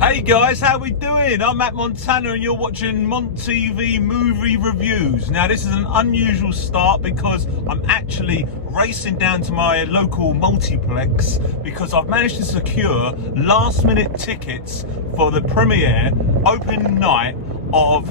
Hey guys, how we doing? I'm Matt Montana and you're watching Mont TV movie reviews. Now this is an unusual start because I'm actually racing down to my local multiplex because I've managed to secure last minute tickets for the premiere opening night of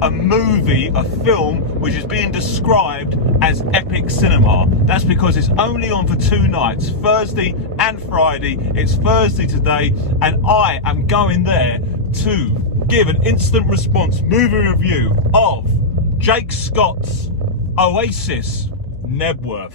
a movie, a film, which is being described as epic cinema. That's because it's only on for 2 nights, Thursday and Friday. It's Thursday today, and I am going there to give an instant response movie review of Jake Scott's OASIS Knebworth.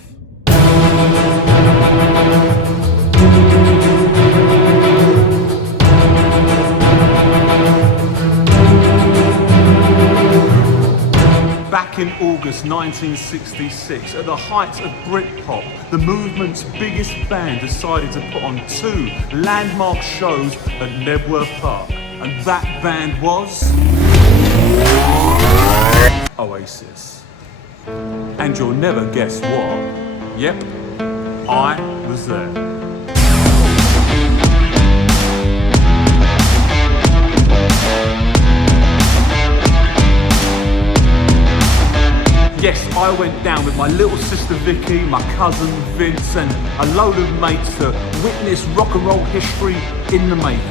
Back in August 1966, at the height of Britpop, the movement's biggest band decided to put on 2 landmark shows at Knebworth Park. And that band was Oasis. And you'll never guess what. Yep, I was there. Yes, I went down with my little sister Vicky, my cousin Vince, and a load of mates to witness rock and roll history in the making.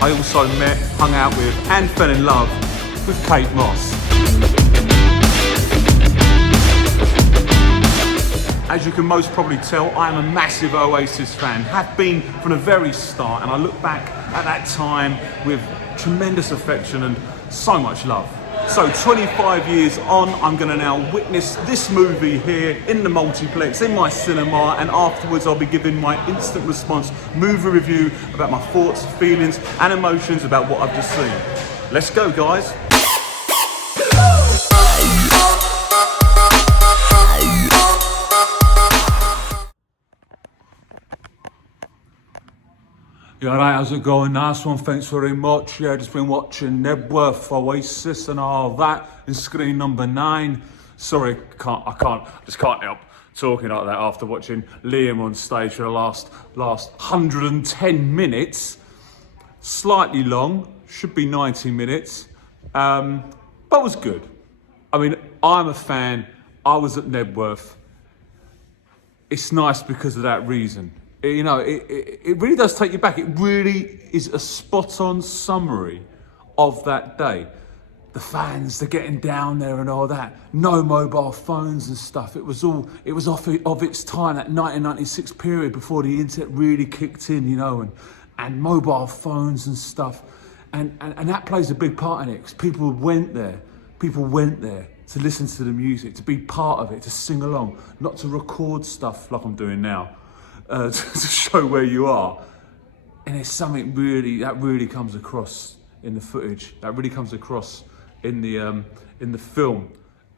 I also met, hung out with, and fell in love with Kate Moss. As you can most probably tell, I am a massive Oasis fan, have been from the very start, and I look back at that time with tremendous affection and so much love. So 25 years on, I'm going to now witness this movie here in the multiplex, in my cinema, and afterwards I'll be giving my instant response movie review about my thoughts, feelings and emotions about what I've just seen. Let's go, guys. Yeah, right, how's it going? Nice one, thanks very much. Yeah, just been watching Knebworth, Oasis and all that in screen number 9. Sorry, I just can't help talking like that after watching Liam on stage for the last 110 minutes. Slightly long, should be 90 minutes, but was good. I mean, I'm a fan, I was at Knebworth. It's nice because of that reason. You know, it really does take you back. It really is a spot-on summary of that day. The fans, they're getting down there and all that. No mobile phones and stuff. It was of its time, that 1996 period before the internet really kicked in, you know, and mobile phones and stuff. And that plays a big part in it, because people went there to listen to the music, to be part of it, to sing along, not to record stuff like I'm doing now. To show where you are, and there's something that really comes across in the footage. That really comes across in the film.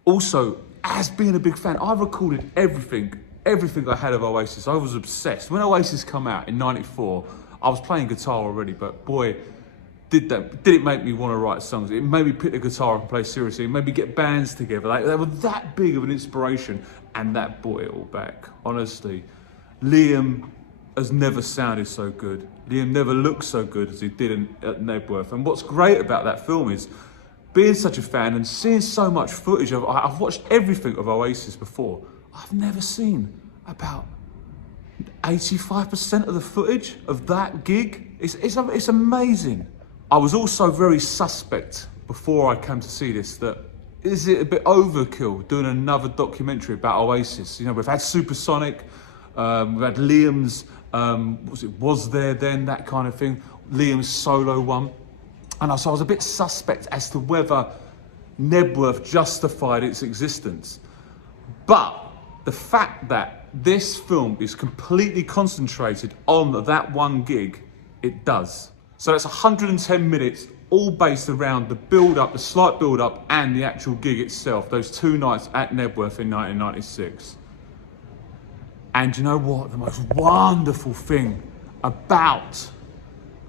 Also, as being a big fan, I recorded everything I had of Oasis. I was obsessed. When Oasis come out in '94, I was playing guitar already, but boy, did it make me want to write songs. It made me pick the guitar up and play seriously. It made me get bands together. They were that big of an inspiration, and that brought it all back. Honestly. Liam has never sounded so good. Liam never looked so good as he did at Knebworth. And what's great about that film is being such a fan and seeing so much footage of. I've watched everything of Oasis before. I've never seen about 85% of the footage of that gig. It's amazing. I was also very suspect before I came to see this that is it a bit overkill doing another documentary about Oasis? You know, we've had Supersonic. We've had Liam's, Was There Then, that kind of thing, Liam's solo one. And so I was a bit suspect as to whether Knebworth justified its existence. But the fact that this film is completely concentrated on that one gig, it does. So it's 110 minutes, all based around the build-up, the slight build-up, and the actual gig itself, those 2 nights at Knebworth in 1996. And you know what? The most wonderful thing about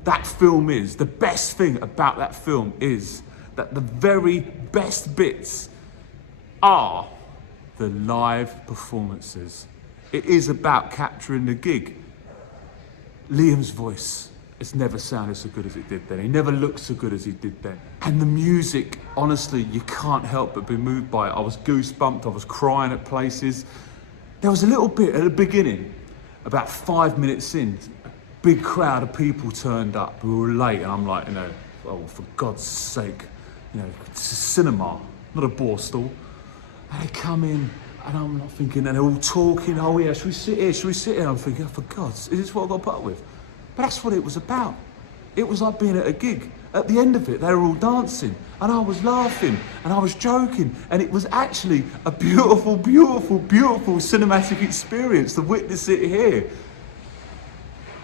that film is, the best thing about that film is that the very best bits are the live performances. It is about capturing the gig. Liam's voice has never sounded so good as it did then. He never looked so good as he did then. And the music, honestly, you can't help but be moved by it. I was goosebumped, I was crying at places. There was a little bit at the beginning, about 5 minutes in, a big crowd of people turned up who were late, and I'm like, oh, for God's sake, it's a cinema, not a Borstal. And they come in, and I'm not thinking, and they're all talking, oh yeah, should we sit here, should we sit here? I'm thinking, oh, for God's, is this what I've got to put up with? But that's what it was about. It was like being at a gig. At the end of it, they were all dancing, and I was laughing, and I was joking, and it was actually a beautiful, beautiful, beautiful cinematic experience to witness it here.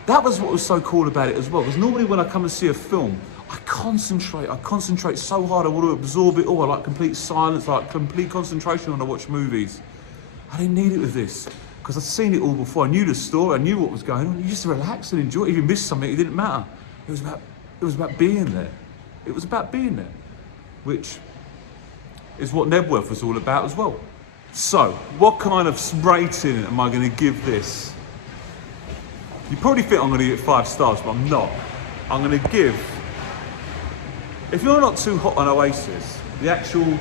That was what was so cool about it as well, because normally when I come and see a film, I concentrate so hard, I want to absorb it all, I like complete silence, I like complete concentration when I watch movies. I didn't need it with this, because I'd seen it all before, I knew the story, I knew what was going on, you just relax and enjoy it. If you missed something, it didn't matter. It was about being there. It was about being there, which is what Knebworth was all about as well. So, what kind of rating am I going to give this? You probably think I'm going to give it 5 stars, but I'm not. I'm going to give, if you're not too hot on Oasis, the actual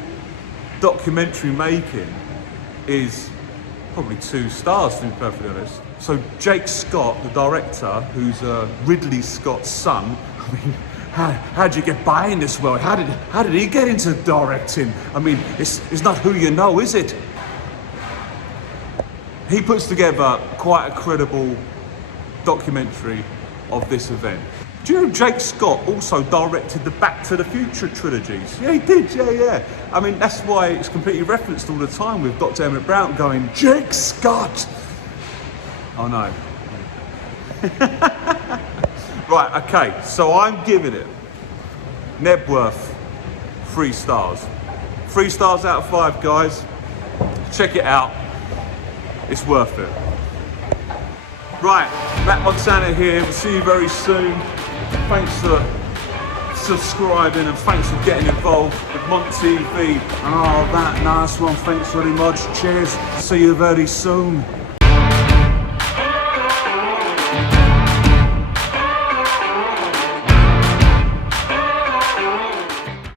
documentary making is probably 2 stars, to be perfectly honest. So Jake Scott, the director, who's Ridley Scott's son, I mean, how did you get by in this world? How did he get into directing? I mean, it's not who you know, is it? He puts together quite a credible documentary of this event. Do you know Jake Scott also directed the Back to the Future trilogies? Yeah, he did, yeah. I mean, that's why it's completely referenced all the time with Dr. Emmett Brown going, Jake Scott! Oh no. Right, okay, so I'm giving it Knebworth 3 stars. 3 stars out of 5, guys. Check it out. It's worth it. Right, Matt Montana here. We'll see you very soon. Thanks for subscribing and thanks for getting involved with Mont TV and all that nice one. Thanks very much. Cheers. See you very soon.